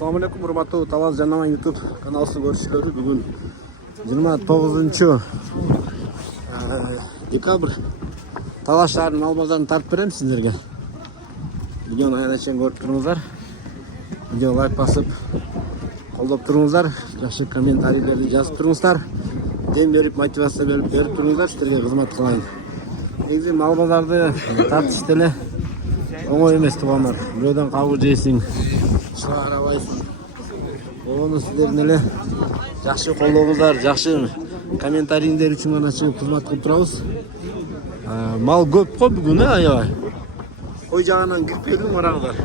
Assalamu alaikum, hurmatli Talaz Janaman YouTube kanalысы көршілері. Бүгін 29 декабрь Талас шаарынын албазарын тартып берем сіздерге. Видеоны аяғына шейін көріп тұрыңыздар. Видео лайк басып, қолдап тұрыңыздар. Жақсы комментарийлерді жазып тұрыңыздар. Дем беріп, мотивация беріп тұрыңыздар. Сіздерге қызмат қылайын. Негізі албазарды тартыш теле оңой емес туғандар. Біреуден қабыл жейсің, шығарабайсың. Оны сіздердің еле жақсы қолдауыңыздар, жақсы комментарийлер үшін ғана шығып қызмат қылып тұрамыз. Мал көп қой бүгін, аябай. Қой жағынан кіріп келдім қараңыздар.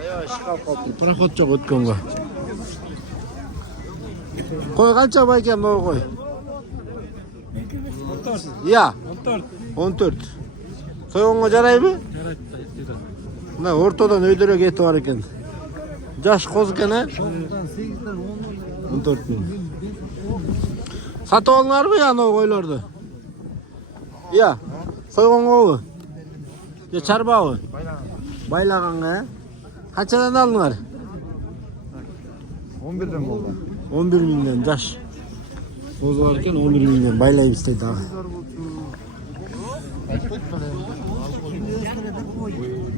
Аябай шығып қалыпты. Пароход жоқ өткенге. Қой қанша байке мынау қой? 14. Иә. 14. Сойғанға жарайды ма? Жарайды. Мына ортадан өйдірек еті бар екен. Жаш қоз екен, ә? 14 мың. Сатып алыңар ма анау қойларды? Иә. Сойғанға ғой? Чарба ғой? Байлағанға, ә? Қаншадан алыңар? 11'den болды. 11 мыңнан жаш. Қоз бар екен 11 мыңнан байлайбыз дейді аға.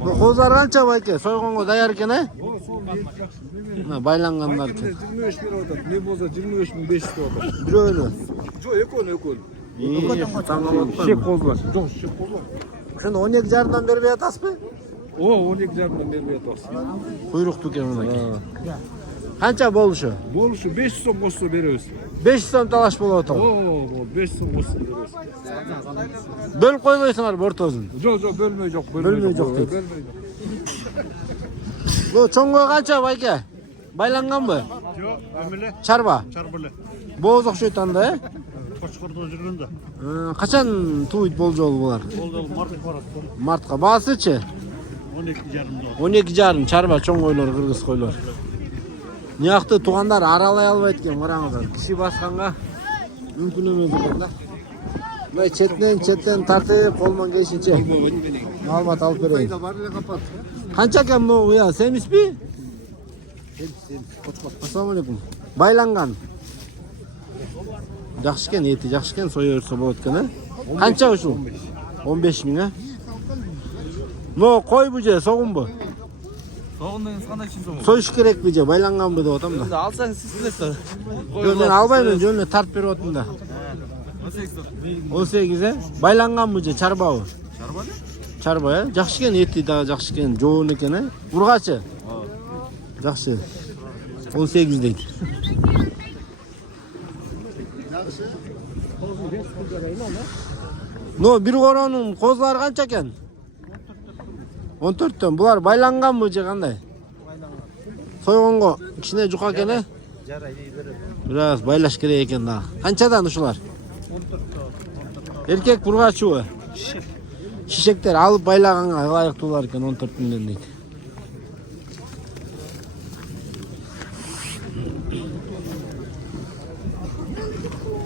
Қоздар қанша байке? Сойғанға даяр екен, ә? Байланғандар екен. 25 lira отыр. Не болса 25.500 отыр. Біреуіні? Жоқ, екеуін. Шек қоз бар. Жоқ, шек қоз бар. Шын 12 жарымдан бербей атасыз ба? О, 12 жарымдан бербей атасыз. Құйрықты екен мұнда. Қанша болушы? Болушы 500 сом қосса береміз. 500 сом талаш болып отыр. О, 500 сом қосса береміз. Бөліп қоймайсыңар бортозын? Жоқ, бөлмей жоқ. Бөлмей жоқ дейді. Бұл чоңға қанша байке? Байланған ба? Жоқ, өмілі. Чарба? Чарбылы. Боз оқшайды анда, ә? Қошқырда жүргенде. Қашан туыйды бол жол бұлар? Бол жол март барады. Мартқа. Бағасы че? 12 жарым чарба чоң қойлар, қырғыз қойлар. Неяқты туғандар аралай албайды екен, қараңыздар. Кіші басқанға мүмкін емес екен да. Мына четтен тартып, қолман келшінше. Малмат алып берейін. Қанша екен бұл? Иә, семіз бе? Ассаламу алейкум. Байланған. Жақсы екен, еті жақсы екен, сой өрсе болады екен, ә? Қанша ұшу? 15 мың, ә? Но қой бұ же, соғын бұ? Соғындың қандай үшін соң? Сойыш керек бе же, байланған бұ да отам да? Алсаң сіз білесіз. Мен албаймын, жөніне тарт беріп отым да. 18, ә? Байланған бұ же, чарба бұ? Чарба не? Чарба, ә? Жақсы екен, еті дағы жақсы екен, жоғын екен, ә? Ұрғачы? Жақсы. 18 дейді. Но бір қороның қозлары қанша екен? 14-тен. Бұлар байланған бұ же қандай? Сойғанға кішіне жұқа екен, ә? Біраз байлаш керек екен да. Қаншадан ұшылар? Еркек бұрғачы бұ? Шишектер алып байлағанға лайық тұлар екен 14 мыңнан дейді.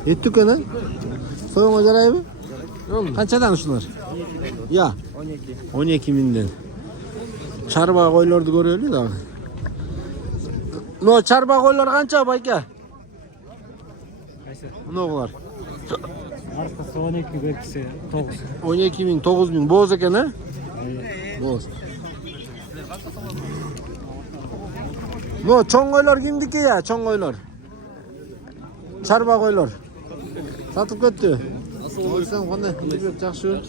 Еттік екен, ә? Сойғанға жарай бі? Қаншадан ұшылар? Я, 12 мыңнан. Чарба қойларды көрелі дағы. Но чарба қойлар қанша байке? Мұнағылар? Марқасы 12 беркісі 9. 12 мың, 9 мың. Боз екен, ә? Боз. Но чоң қойлар кімдікі я? Чоң қойлар? Чарба қойлар? Сатып көтті? Ойсам қандай? Жақшы.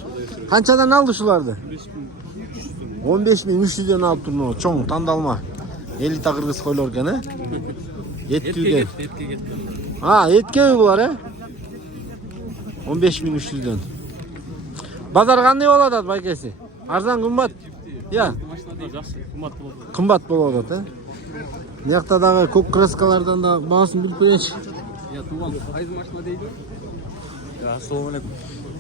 Қаншадан алды шуларды? 15.300'ден алып тұрмын. Чоң, тандалма. Элита қырғыз қойлар екен, ә? Еттіуден. Етке бұлар, ә? 15.300'ден. Базар қандай болады байкесі? Арзан қымбат? Я? Қымбат болады, ә? Неяқтадағы көк краскалардан да бағасын біліп берейінші. Я туған қайыз машина дейді? Ассаламу алейкум.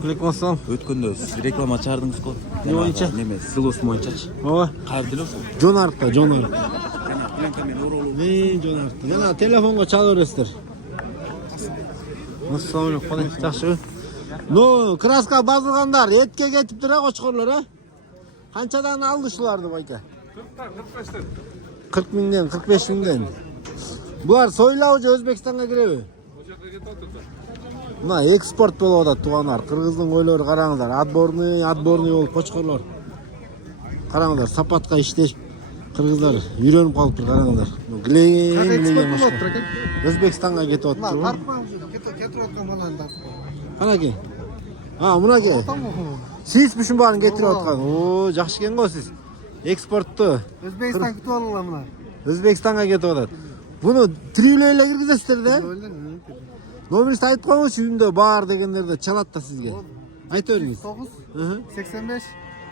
Алейкум ассалам. Өткенде сіз реклама чардыңыз қой. Не бойынша? Неме, сылос бойыншачы. Ова. Қайыр делесіз? Жон арықта, жон арық. Жон арықта. Жана телефонға чалы өресіздер. Ассаламу алейкум. Жақсы. Ну, краска базылғандар, етке кетіп тұра қошқырлар, ә? Қаншадан алды шыларды байка? 45'ten. 40 mingden, 45 mingden. Bular soylabı же Өзбекстанга киреби? Мына экспорт болуп атат туугандар. Кыргыздын койлору караңыздар. Отборный болуп кочкорлор. Караңыздар, сапатка иштеш кыргыздар үйрөнүп калыптыр, караңыздар. Глеген Өзбекстанга кетип атыптыр. Кетип аткан баланы Канаки. Мунаки. Сиз баарын кетирип аткан. О, жакшы экен го сиз. Экспортту Өзбекстан күтүп алган мына. Өзбекстанга кетип атат. Буну тирүүлөй эле киргизесиздер да? Номеринизди айтып коюңузчу, үйүмдө бар дегендерди чалат да сизге. Айта бериңиз. 9 85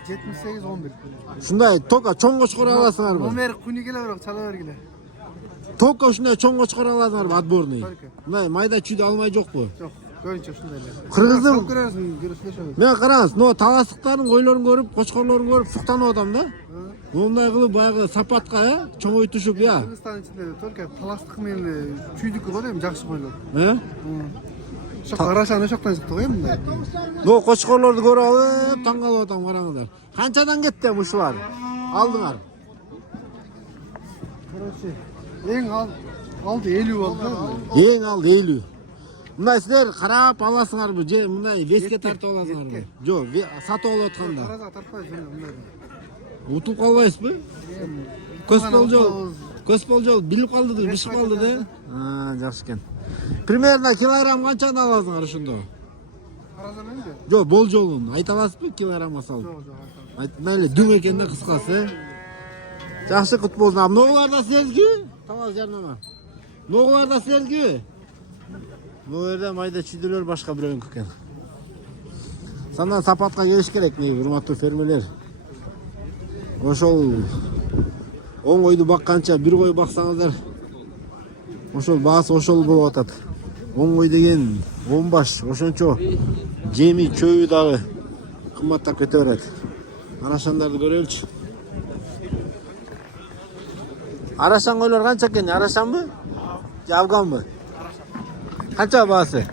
78 11. Ушундай тока чоң кочкор аласыңарбы? Номер күнү келе бирок чала бергиле. Тока ушундай чоң кочкор аласыңарбы, отборный? Мындай майда чүйдү алмай жокпу? Жок, көбүнчө ушундай эле. Кыргыздын көрөсүң, көрүшүлөшөбүз. мен караңыз, но таластыктардын койлорун көрүп, кочкорлорун көрүп суктанып атам да. Мындай кылып баягы сапатка, чоңойтушуп, Кыргызстан ичинде только таластык менен чүйдүккө го дейм жакшы койлор. Ошо арашаны ошоктон чыкты го мындай. Но кочкорлорду көрүп алып, таң калып атам, караңыздар. Канчадан кетти ушулар? Алдыңар? Короче, эң алды 50 болду. Эң алды 50. Мындай силер карап аласыңарбы же мындай веске тартып аласыңарбы? Жок, сатып алып атканда. Караса тартпайсың мындай. Утуп калбайсызбы? Көспол билип калды, бишип калды да. Жакшы экен. Примерно килограмм канчаны аласыңар ошондо? Караса менде? Жок, болжолун айта аласызбы килограммга салып? Жок. Айтмай эле дүң экен да кыскасы. Жакшы кут болсун. Многулар да силердики? Талас жарнама. Многулар да силердики? Бул жерде майда чүйдөлөр башка бирөөнүкү экен. Сандан сапатка келиш керек, урматтуу фермерлер. Ошол 10 койду бакканча бир кой баксаңыздар, ошол баасы ошол болуп атат. 10 кой деген 10 баш, ошончо жеми чөйү дагы кымбаттап кете берет. Арашандарды көрөлүчү. Арашан койлор канча экен? Арашанбы? Же афганбы? Канча баасы?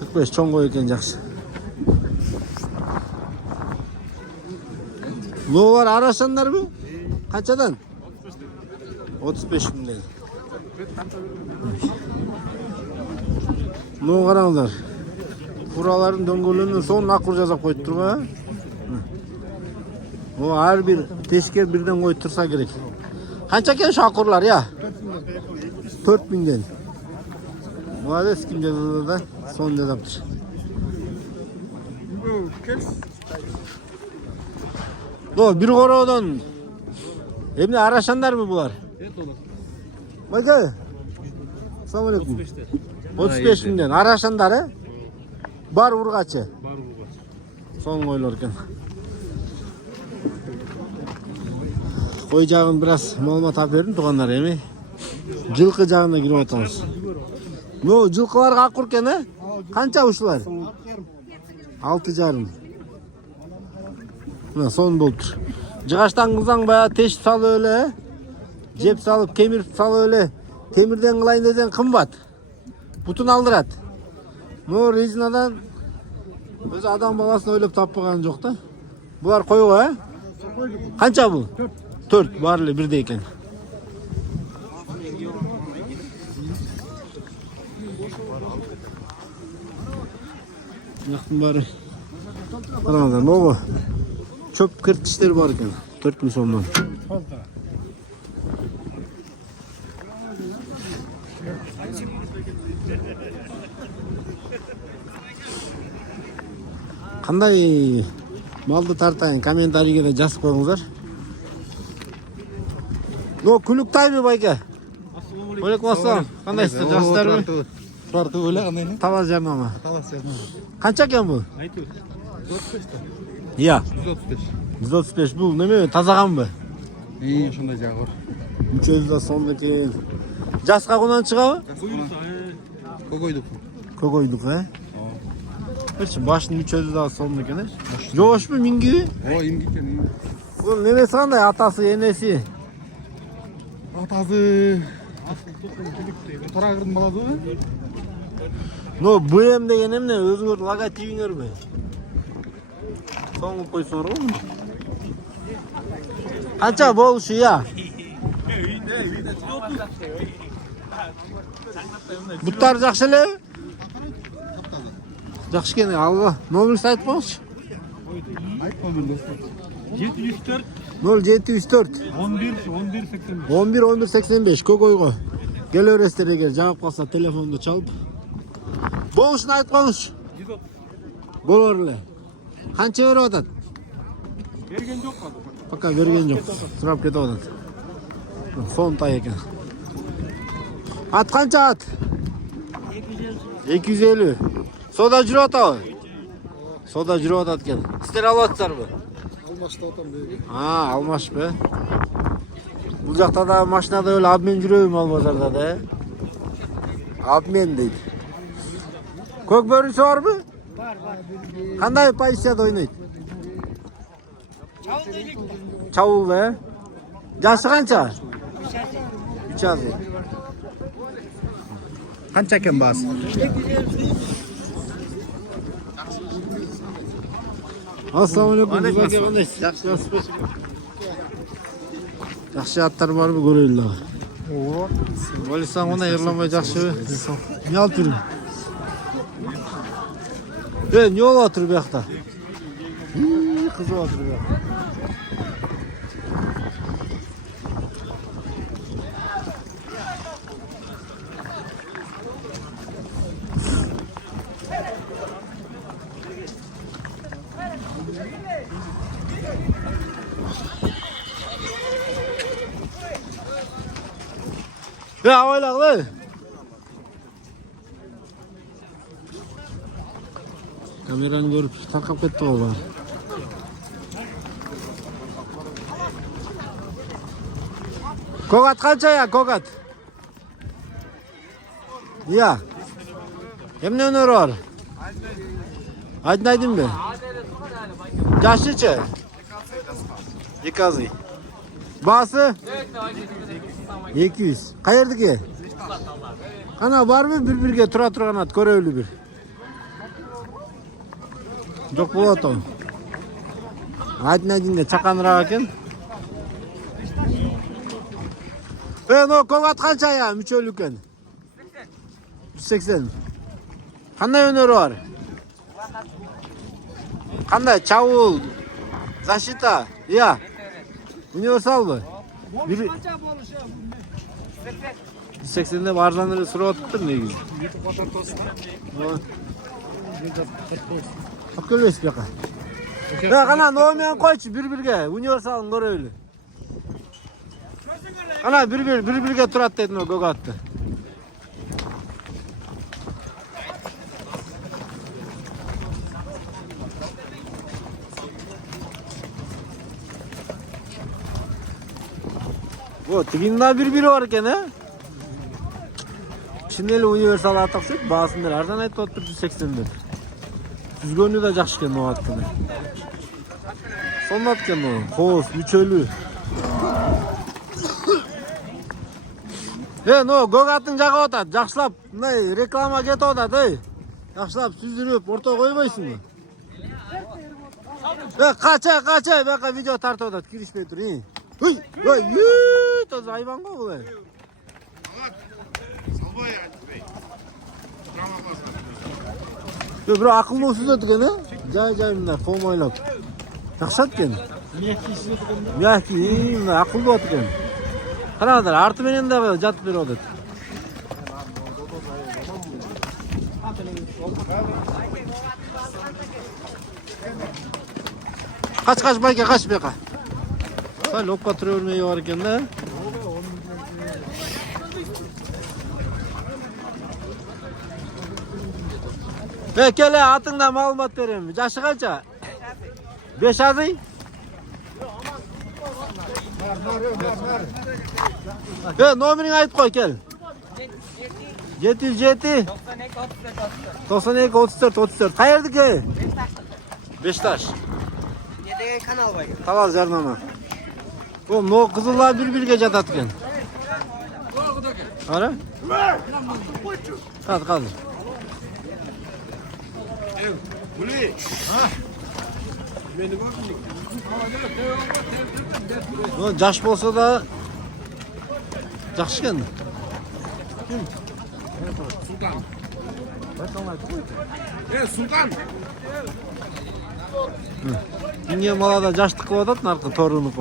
45 чоң кой экен, жакшы. Лоолар арашандарбы? Канчадан? 35 миңден. Ну караңыздар. Куралардын дөңгөлөнүн сонун акур жасап коюп турган. О, ар бир тешкер бирден коюп турса керек. Канча экен ошо акурлар, 4 миңден. Молодец, ким жазды да? Сон жазаптыр. Но бир короодон эмне арашандарбы булар? Байка. Ассаламу алейкум. 35 миңден арашандар, бар ургачы. Сон койлор экен. Кой жагын бир аз маалымат алып бердим туугандар, эми жылкы жагына кирип атабыз. Но жылкыларга акур экен, Канча ушулар? 6,5. Мына сон болуптур. Жыгаштан кылсаң баягы теш салып эле, жеп салып, кемир салып эле, темирден кылайын десең кымбат. Бутун алдырат. Но резинадан өзү адам баласын ойлоп таппаган жок да. Булар койго, Канча бул? 4, баары эле бирдей экен. Жактын баары. Караңыздар, могу чөп кирткичтер бар экен. 4 миң сомдон. Кандай малды тартайын, комментарийге да жазып коюңуздар. Но күлүк тайбы байка? Алейкум ассалам. Кандайсыздар, жакшысыздарбы? Тартып эле кандай? Талас жарнама. Талас жарнама. Канча экен бул? 135. Иә. 135. 135 бул неме тазаганбы? Ошондой жагы бар. 300 да сом экен. Жаска кунан чыгабы? Көгөйдүк. Көгөйдүк, Берчи башын 300 да сом экен, Жоошпу минги? Эмги экен. Бул немеси кандай? Атасы, энеси? Атасы Тарагырдын баласы. Но БМ деген эмне? Өзүңөр логотипиңерби? Соңуп койсоңор го. Канча болушу, Buttlar жақсы эле? Жақсы екен, алла. Номеріңізді айтып қойыңызшы. 704 0734 11 85 Көкойго. Келе бересіздер егер жауап қалса телефонды çalып. Болушын айтып қойыңызшы. 130 Болор эле. Қанша беріп атат? берген жоқ қазір. Пока берген жоқ. Сұрап кетіп атат. Фон тай екен. Ат қанша ат? 250. Сода жүріп атабы? Сода жүріп атат екен. Сіздер алып атсыздарбы? Алмашта отам дейді. Алмаш бе? Бұл жақта да машинада өлі обмен жүрөбү Малбазарда да? Обмен дейді. Көк бөрісі бар бі? Бар. Қандай позицияда ойнайды? Чауыл бе? Жасы қанша? 3 азы. Қанша екен басы? Ассалаумағалейкум. Жақсы аттар бар бі көрелі? Ойлысаң, ona ерланбай жақсы бі? Не алып жүрім? Не ол атыр бұл жақта? Қызы атыр бұл жақта. Avaylaqlı. Kamerani görüp tarqab ketdi o var. Ko'kat qancha ya, ko'kat? Ya. Kimni öneri var? Aytmaydin mi? Yaşlıça? Yıkazı. Bası? 200. Qayerdiki? Ana barmı bir-birge tura turgan at, көрөлүү bir. Жоқ болот о. Айтмайдың чаканыраак экен. Но ko'kat qancha ya, мүчөлүү экен? 180. Qanday öneri var? Qanday çavul, защита, ya. Universal mı? 180'de barzanları sıra tuttum ne gibi? Akıllıs bir yaka. Ya kana nomen koyç bir-birge universalın görevli. Kana bir-birge turat dedin o gogattı. O tiginde bir var eken he? Çineli universal ataqsak, basındır. Ardan aytып отыр 180'dir. Süzgönü de жақсы кен o attını. Sonda atken o. Қоос, мүчөлүү. No, gogатын жағып атат. Жақсылап, мындай реклама кетіп атат, ey. Жақсылап сүздүрүп, орто койбойсуң му? Қачай, бака видео тартып атат, киришпей тур, ey. Toz hayvan go bulay. Salboy Bey. Bro akıllı olsun eкен, he? Jay mындай ком ойлоп. Жақсы екен. Мягкий, акылды болот экен. Караңыздар, арты менен дагы жатып берип атат. Kaç bayka, kaç beka. Sal lopka turup örmeyi var eкен de. Kele atında malumat vereyim. Yaşı kaça? 5 azı? Nomerini ayıp koy gel. 707 92 34. Hayırdı ki? Beşiktaş. Ne degan kanal var? Talaz Yarnama. Oğlum no kızıllar bir jatat eken. Ara? Kaldır. Jaş bolsa da Жақсы екен. Султан. Инген малада жаштық қылып атат, нарқы торынып.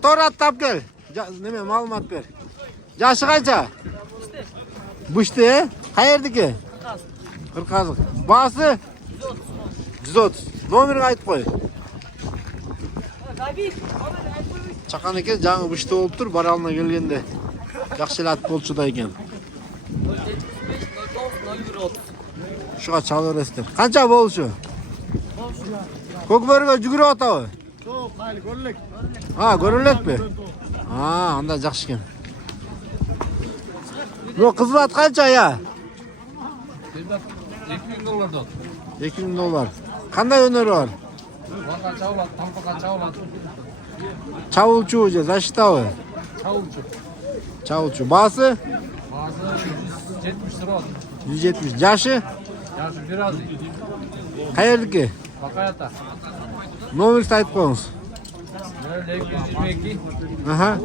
Торы аттап кел. Неме малымат бер. Жашы қанша? Бұшты, қайердікі? Қырқазық. Басы? 130. Номерін айтып қой. Чақан екен, жаңы бұшты болып тұр, баралына келгенде. Жақшыл ат болшы да екен. Шуға чалы өрестер. Қанша болшы? Көкбөріге жүгірі атауы? Көрілік. Көрілік бе? Анда жақшы екен. Қызылат қанша я? $2000. $2000. Қандай өнері бар? Вақа чаулат, тампақа чаулат. Чавулчу же, заштауы? Чаулчу. Чавулчу. Басы? Басы 170 лira. 170. Жашы? Yaşı biraz iyi. Қайердікі? Bakayata. Номерді айтып қойыңыз. 222 Аха.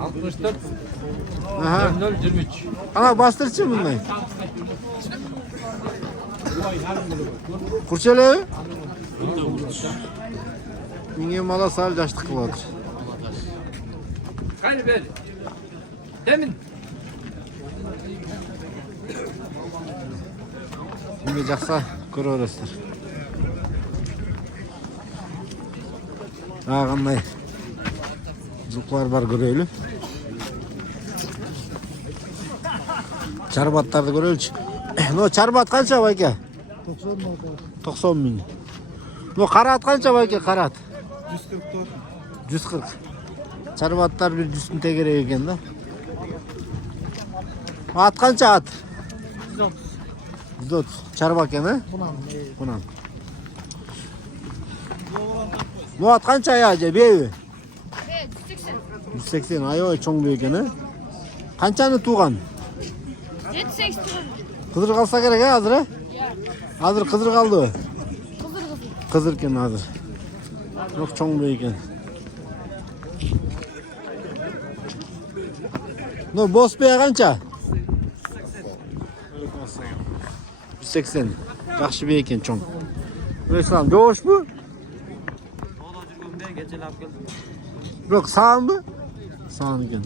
64 Аха. 0023. Ана бастыршы бұндай. Құрчелі? Инген мала сал жаштық қылып отыр. Kaç böyle? Demin. Инге жақса көріп өресіздер. Қандай жылқылар бар көрелі. Чарбаттарды көрелші. Чарбат қанша байке? 90 мың. Қарат қанша байке? Қарат 140. Чарбаттар бір 100-ін тегерек екен да. Ат қанша ат? 130. Чарба екен, а? Бұнан. Ат қанша я же бейі? 180. Ай-ой, чоң бей екен, а? Қаншаны туған? 7-8 Қызыр қалса керек, а, азыр, а? Азыр қызыр қалды. Қызыр екен азыр. Жоқ, чоң бей екен. Бос бей қанша? 180. Жақшы бей екен, чоң. Өйсілам, жоғыш бұ? Жоқ, саған бұ? Саған екен.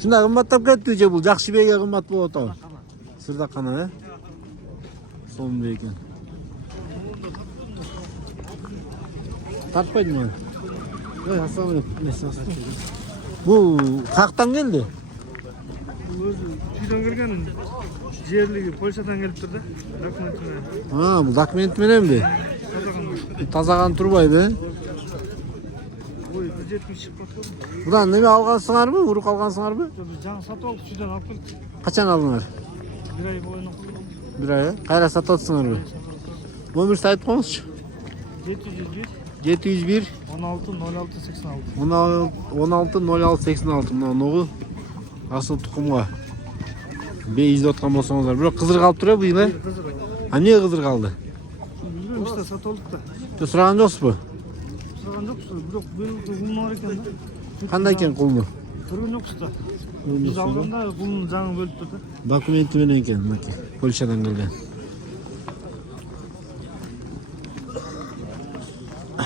Шында қымбаттап кетті же бұл, жақшы бейге қымбат бұл отау. Сырда қана, ә? Соң бей екен. Тартпайды ма? Ой, ассалам. Бұл қақтан келді? Өзі күйден келген жерлігі Польшадан келіп тұрды. Документімен. Бұл документіменен бе? Тазаған тұрбай бе? Ой, 170 шықпат қойды. Бұдан неме алғансыңар бі? Ұрық алғансыңар бі? Жаңа сатып алып, сүйден алып келді. Қачан алдыңар? Bir ay boyuna koydum. Bir ay, қайра сатып атсыңар бі? Номерді айтып қойыңызшы. 701 16 06 86. 16 06 86. Мына ноғы асыл тұқымға бейізді отқан болсаңыздар. Бірақ қызыр қалып тұр бұйын, а? Не қызыр қалды? Bilmiyorum işte sat olduk da. Сұраған жоқсыз бі? Sırağın yok usta. Yok böyle kulun var iken de. Қандай екен құлыны? Bir gün yok usta. Biz aldığında kulun canı bölüp durdu. Документі менен екен, мынакей, Польшадан келген.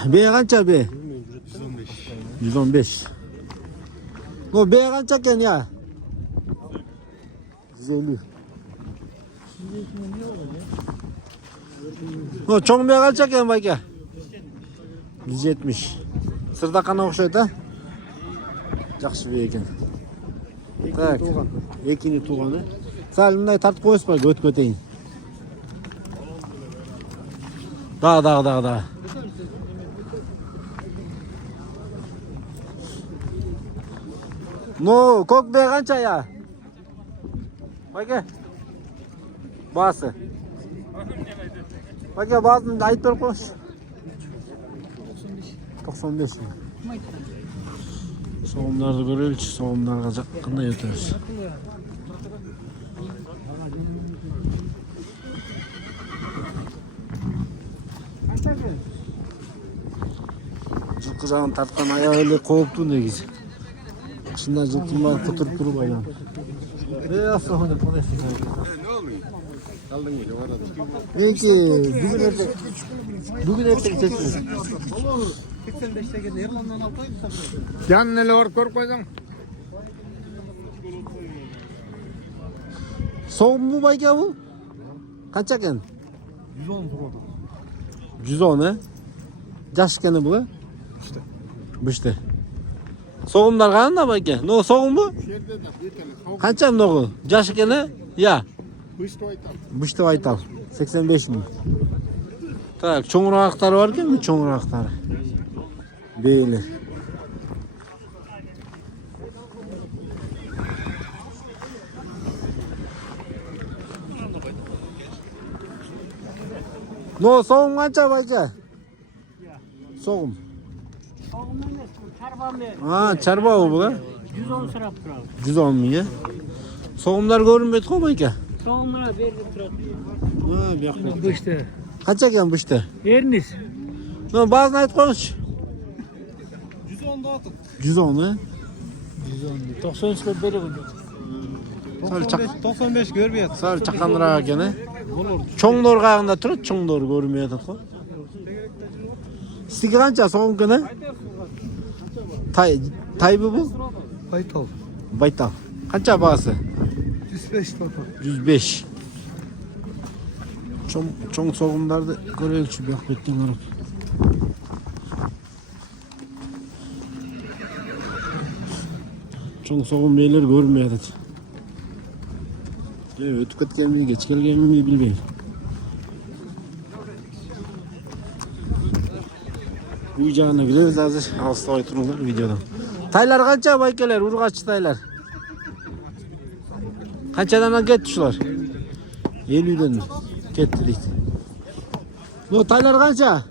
Бейі қанша бе? 115. Бейі қанша екен, я? 150. Чоң бейі қанша екен, байке? 170. Сырда қана ұқшайды, а? Жақсы бейі екен. Так, екені туған, а? Сәл мұндай тартып қойыз ба, өтейін. Да. Көк бей қанша, я? Байке? Басы? Байке, басын айтып беріп қойшы. 95. Soğumları görüyoruz. Soğumlarga qanday ötөбүз. Жылкы жагын тарткан аяк эле кооптуу негизи. Шында жылкы бар кутуруп туруп айланып. Assalomu alaykum. Peki, bugün ertesi sesiniz. 85'te geldi. Erlan'dan altayım. Can neler var kork koydum. Soğuk mu bayka bu? Kaç eken? 110 turdu. 110 he? Jaş ekeni bu? İşte. Soğumlar kanında bayka? No soğuk mu? Kaçam noğu? Jaş ekeni? Ya. Büşte aytal. 85 mi? Tak, çoğunrakları var ki mi çoğunrakları? Böyle. No soğum kaça bayka? Soğum. Soğum emas, çarba mı? Ha, çarba o bu la. 110 sırap turadi. 110 mu ya? Soğumlar görünmedi ko bayka? Soğumlar berilip turadi. Ha, bu yoqda. Bu işte. Kaça eken bu işte? Yeriniz. No, bazını ayt koymuş. 110'da atın. 110 he? 90 sırap berilip. Sal çak. 95 görmeyet. Sal çakandırağı ekeni. Çoğunlar kağında turut, çoğunlar görmeyedi ko. Stiki kança soğum kene? Tay bu? Baytal. Baytal. Kança bağısı? 105 tata. 105. Çoğun soğumlarda görelim şu bir akbetten görüp. Çoğun soğum beyler görmeyedi. Ötüp ketken mi, geç gelgen mi bilmeyim. Bu yağına gireriz hazır. Alsıda otururlar videodan. Taylar kança baykeler, urgaççı taylar. Kançadan gitti şular? 50'den gitti deydi. No taylar kança?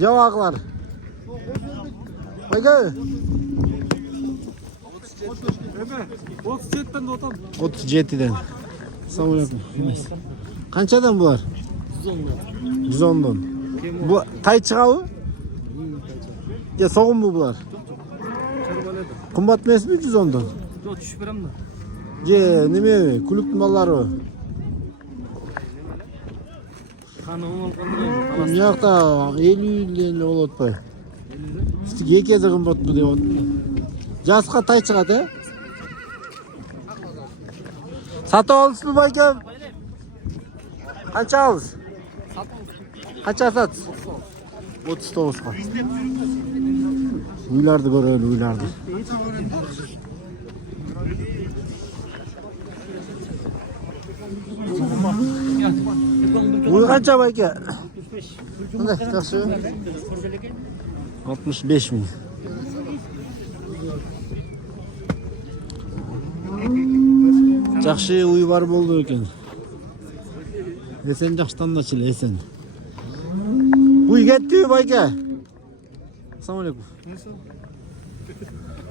Cevaklar. Bayke. 37'den de otam. 37'den. Sağ olasın. Kançadan bular? 110'dan. Bu tay çıkağı? Ya soğum mu bular? Kumbat mesmi 110'dan? Yok düşüp berim de. Je, nime? Kulüp malları. Kanım ol kaldırayım. Bu yoqda 50'den olotpay. Iki kezi qimmat bu deyot. Jasqa tay chiqadi. Sata olsizmi bayka? Qancha olsiz? Qancha sotasiz? 39 ga. Uylarni ko'raylik, uylarni. Uy qancha bayka? 75. Qanday, yaxshi? 65 ming. Жақсы uy бар болды екен. Esen жақсыдан да чил, esen. Uy кетті байка. Ассалаумағалейкум.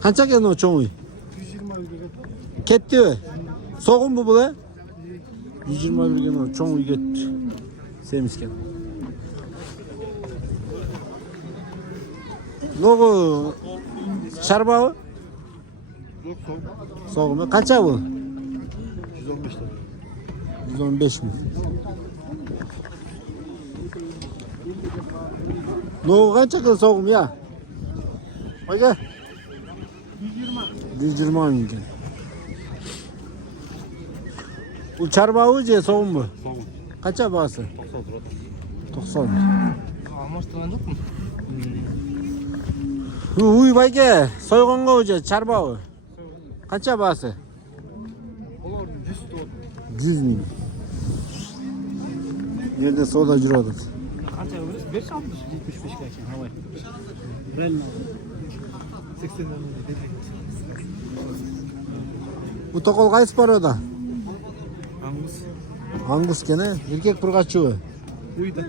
Қанша екен о чоң uy? 120 кетті. Соғым bu бұл? 120 екен о чоң uy кетті. Семіскен. Noğu şarbağı? Soğumu. Kaça bu? 115 tane. 115 mi? Noğu kaça kıl soğum ya? Hoca? 120 mi? Bu çarbağı je soğum bu? Soğum. Kaça bağısı? 90. Алмаштырған жоқпын. Uy bayke, soyğonga hoca çarbağı. Kaça bağısı? Олар 100 тот. 100 ming. Yerде soda жүрөт. Qancha berasiz? 5 60 75 ga ekan, havay. Real 80 tane dedi. Bu tokol qaysi paroda? Аңыз. Angus kene, erkek bir kaçığı. Uyda.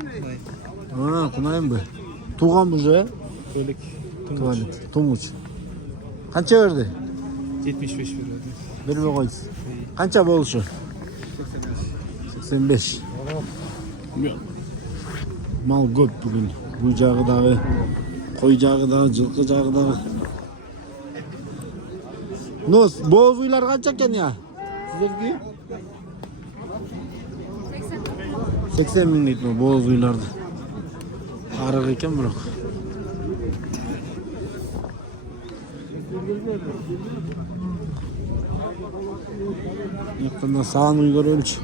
Ha, kunayım bu. Tuğan bu je. Көлік. Tuvalet, tunguç. Kança verdi? 75 veriyordu. Bir koy. Kança boluşu? 85. Mal göp bugün. Bu jağı dağı, koy jağı dağı, жылқы jağı dağı. Nos, boğaz uylar kança eken ya? Sizlerki? 80 bin deyip mi boğaz uylardı? Arık eken bırak. Yakında sağın uygar ölç.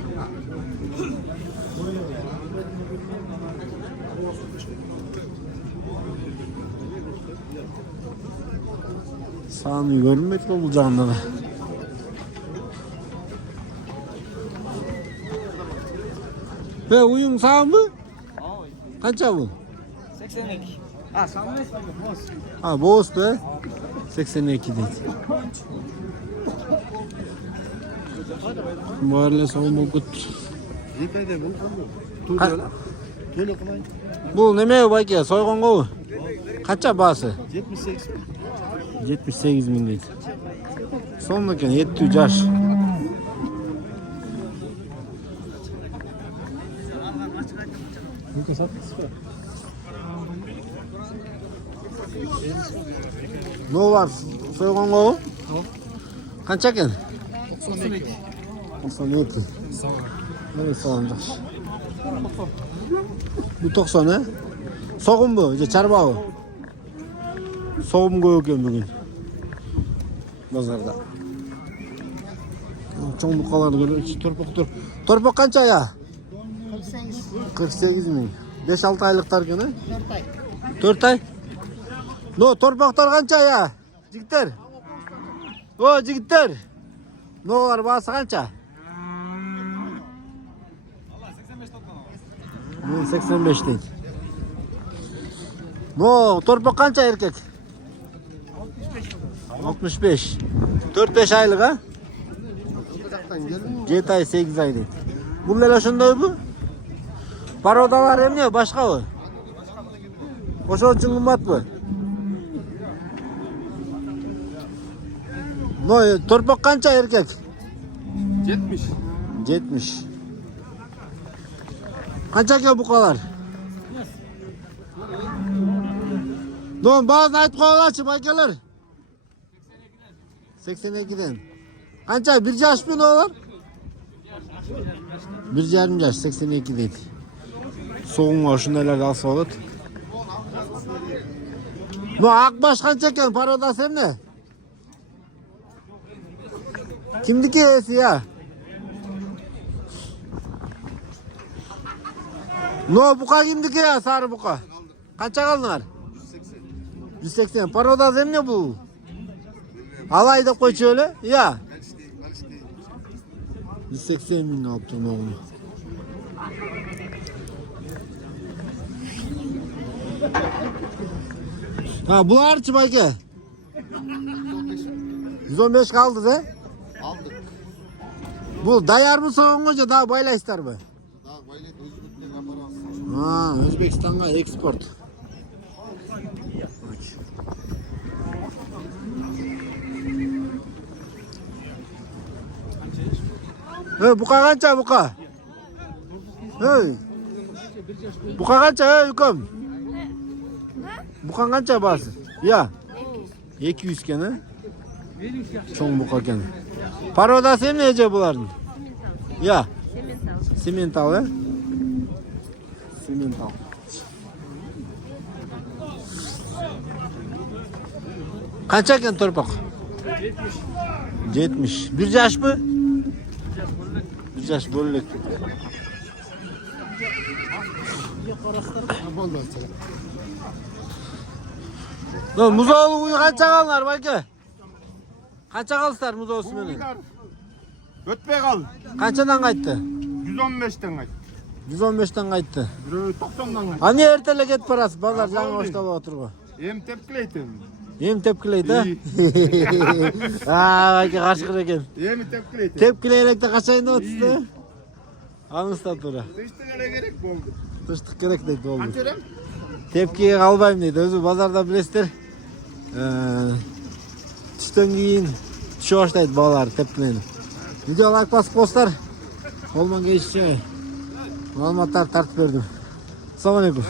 Sağın uygar ölmek mi bulacağında da? Ve uyum sağ mı? Kaça bu? 82. Ha boğaz be. 82 değil. Bu arada savunma gut. Bu neme bak ya soygun kovu. Kaça bağısı? 78. 78 bin değil. Sondaki 700 yaş. Bu kasap sıfır. Ne var? Soygun kovu? Kaça ken? 92. 92. Sağ ol. Evet sağlanacak. Bu 90 he? Soğum bu, çarbağı. Soğum koyuyor bugün. Pazarda. Çoğun bukalar görüyor. Torpak kança ya? 48 bin. 5-6 aylıklar günü? 4 ay. 4 ay? No, torpaklar kança ya? Jigitler. O jigitler. No var bağısı kança? 85 değil. No, torpak kança erkek? 65. 4-5 aylık ha? 7 ay 8 ay değil. Bu ne şunda bu? Parodalar hem ne başka o? Oşo çılgınmat bu. No, torpak kança erkek? 70. 70. Kança ki bu kadar? No, bazı ait kovalar baykalar. 82'den. Kança bir yaş mı ne olur? Bir yarım yaş 82 değil. Soğun var şunlarla alsa olur. No akbaş kança ken paroda sen ne? Kimdiki esi ya? No buka kimdiki ya sarı buka? Kança kaldılar? 180. Paroda sen ne bu? Alayda koy şöyle ya. 180 bin ne yaptın oğlum? Ha bu harcı belki. 115 kaldı da. Aldık. Bu dayar mı soğunca daha bayla ister mi? Daha böyle Özbek'ten yaparız. Ha Özbekistan'a export. He buka kança buka? Hey. Buka kança he yukom? Buka kança bası? Ya. 200 kene. Çoğun buka kene. Paroda sen nece bulardın? Ya. Simental he? Simental. Kança ken torpak? 70. Bir yaş mı? Bir yaş bölük. Lan muzoğlu uyu kança kalırlar belki? Kança kalırlar muzoğlu sümeni? Ötmey kal. Kançadan kayıttı? 115'ten kaç. 115'ten kayıttı. 90'dan kaç. Hani ertelek et parası? Pazar canı hoşta oturuyor. Hem tepkileydim. Yem tepkileydi ha? İyi. Aaa belki kaçkır eken. Hem tepkileydim. Tepkileyerek de kaçayında oturdu. Anıstat ora. Dıştıklara gerek oldu. Dıştık gerek de oldu. Kaçırım? Tepkiye kalmayayım dedi. Özü pazarda bilestir. түштөн кийин түшө баштайт балалар тепкиленип. Видео лайк басып коңуздар. Колман кеччи маалыматтар тартып бердим. Assalamu alaikum.